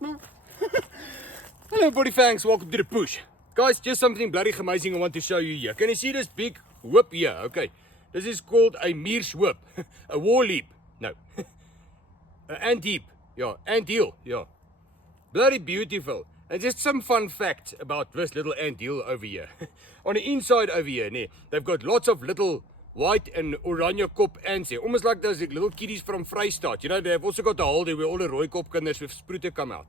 Hello, Body Fangs. Welcome to the push. Guys, just something bloody amazing I want to show you here. Can you see this big whip here? Okay. This is called a Mears whip. A war leap. No. An ant heap. Yeah. Ant hill. Yeah. Bloody beautiful. And just some fun facts about this little ant hill over here. On the inside over here, they've got lots of little white and oranje kop ants here. Almost like those little kiddies from Vrystaat. You know, they've also got a hole there where all the rooi kop kinders with sproete come out.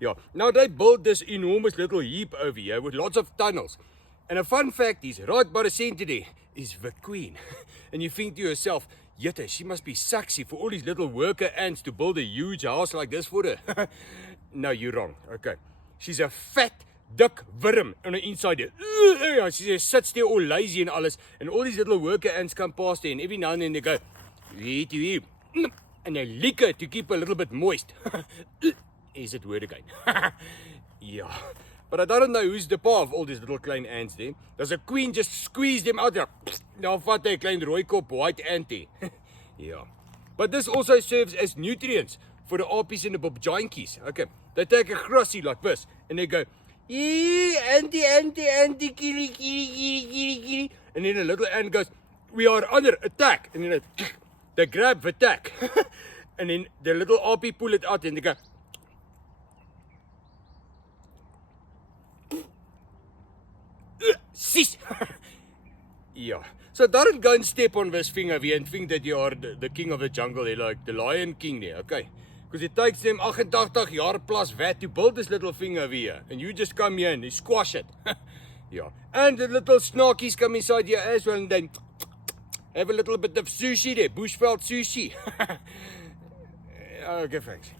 Yeah. Now they built this enormous little heap over here with lots of tunnels. And a fun fact is, right by the center there is the queen. And you think to yourself, Jette, she must be sexy for all these little worker ants to build a huge house like this for her. No, you're wrong. Okay. She's a fat, dik wurm on the inside there. She sits there all lazy and alles. And all these little worker ants come past there. And every now and then they go, and they lick her to keep her a little bit moist. Is it word again? Yeah. But I don't know who's the pa of all these little klein ants there. Does a queen just squeeze them out there? Nou vat hy 'n klein rooi kop white antie. Yeah. But this also serves as nutrients for the apies and the bobjaantjies. Okay. They take a grassie like this and they go, antie, kitty, kitty. And then a little ant goes, we are under attack. And then they grab the tack. And then the little apie pull it out and they go, sis. Yeah. So don't go and step on this thing over here and think that you are the king of the jungle there, like the Lion King there, okay? Because it takes them 88 jaar plus vet to build this little thing over here. And you just come here and you squash it. Yeah. And the little snarkies come inside here as well and then have a little bit of sushi there, bushveld sushi. Okay, thanks.